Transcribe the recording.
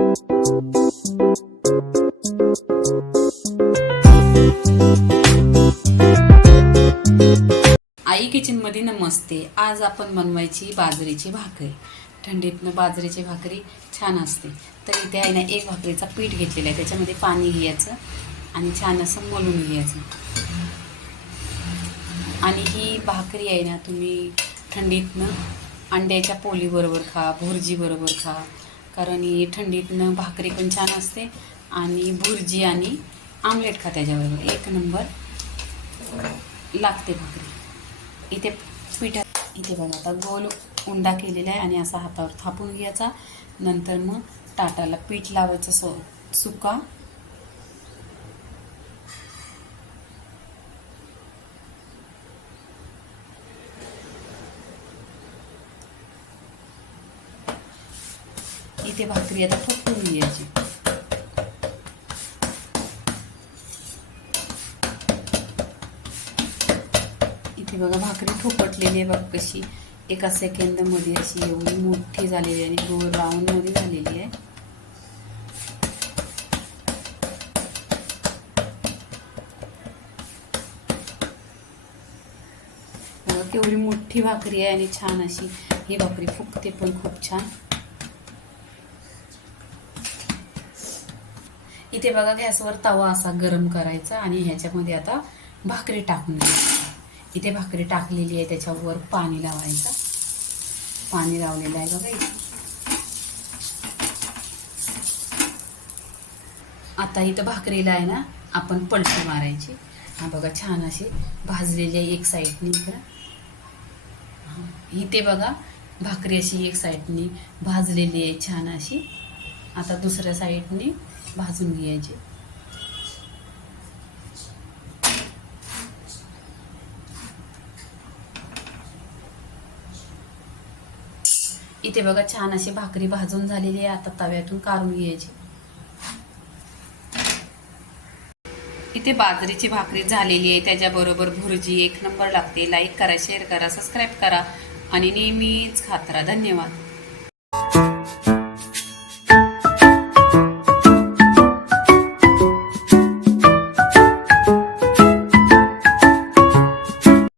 आई किचनमध्ये नमस्ते. आज आपण बनवायची बाजरीची भाकरी. थंडीतनं बाजरीची भाकरी छान असते. तर इथे आहे ना एक भाकरीचा पीठ घेतलेला आहे. त्याच्यामध्ये पाणी घ्यायचं आणि छान असं मलून घ्यायचं. आणि ही भाकरी आहे ना तुम्ही थंडीतनं अंड्याच्या पोलीबरोबर खा भुर्जीबरोबर खा कारण ही थंडीतनं भाकरी पण छान असते. आणि भुर्जी आणि आमलेट खा त्याच्याबरोबर. एक नंबर लागते भाकरी. इथे पिठा इथे बघा आता गोल उंडा केलेला आहे आणि असा हातावर थापून घ्यायचा. नंतर मग ताटाला पीठ लावायचं सो सुका. इथे भाकरी आता फुकून घ्यायची इथे बघा भाकरी ठोपटलेली आहे बघ कशी एका सेकंदमध्ये अशी एवढी मोठी झालेली आहे आणि गोल राऊंडमध्ये झालेली आहे केवढी मोठी भाकरी आहे आणि छान अशी ही भाकरी फुगते पण खूप छान इथे बघा गॅसवर तवा असा गरम करायचा आणि ह्याच्यामध्ये आता भाकरी टाकून द्यायची. इथे भाकरी टाकलेली आहे त्याच्यावर पाणी लावायचं. पाणी लावलेलं आहे बघा इथे. आता इथं भाकरीला आहे ना आपण पलटी मारायची. हा बघा छान अशी भाजलेली आहे एक साईडनी इकडं. इथे बघा भाकरी अशी एक साईडनी भाजलेली आहे छान अशी. आता दुसऱ्या साईडनी भाजून घ्यायचे. इथे बघा छान अशी भाकरी भाजून झालेली आहे आता तव्यातून काढून घ्यायची. इथे बाजरीची भाकरी झालेली आहे त्याच्याबरोबर भुर्जी एक नंबर लागते. लाईक करा शेअर करा सबस्क्राईब करा. आणि नेहमीच खात राहा. धन्यवाद.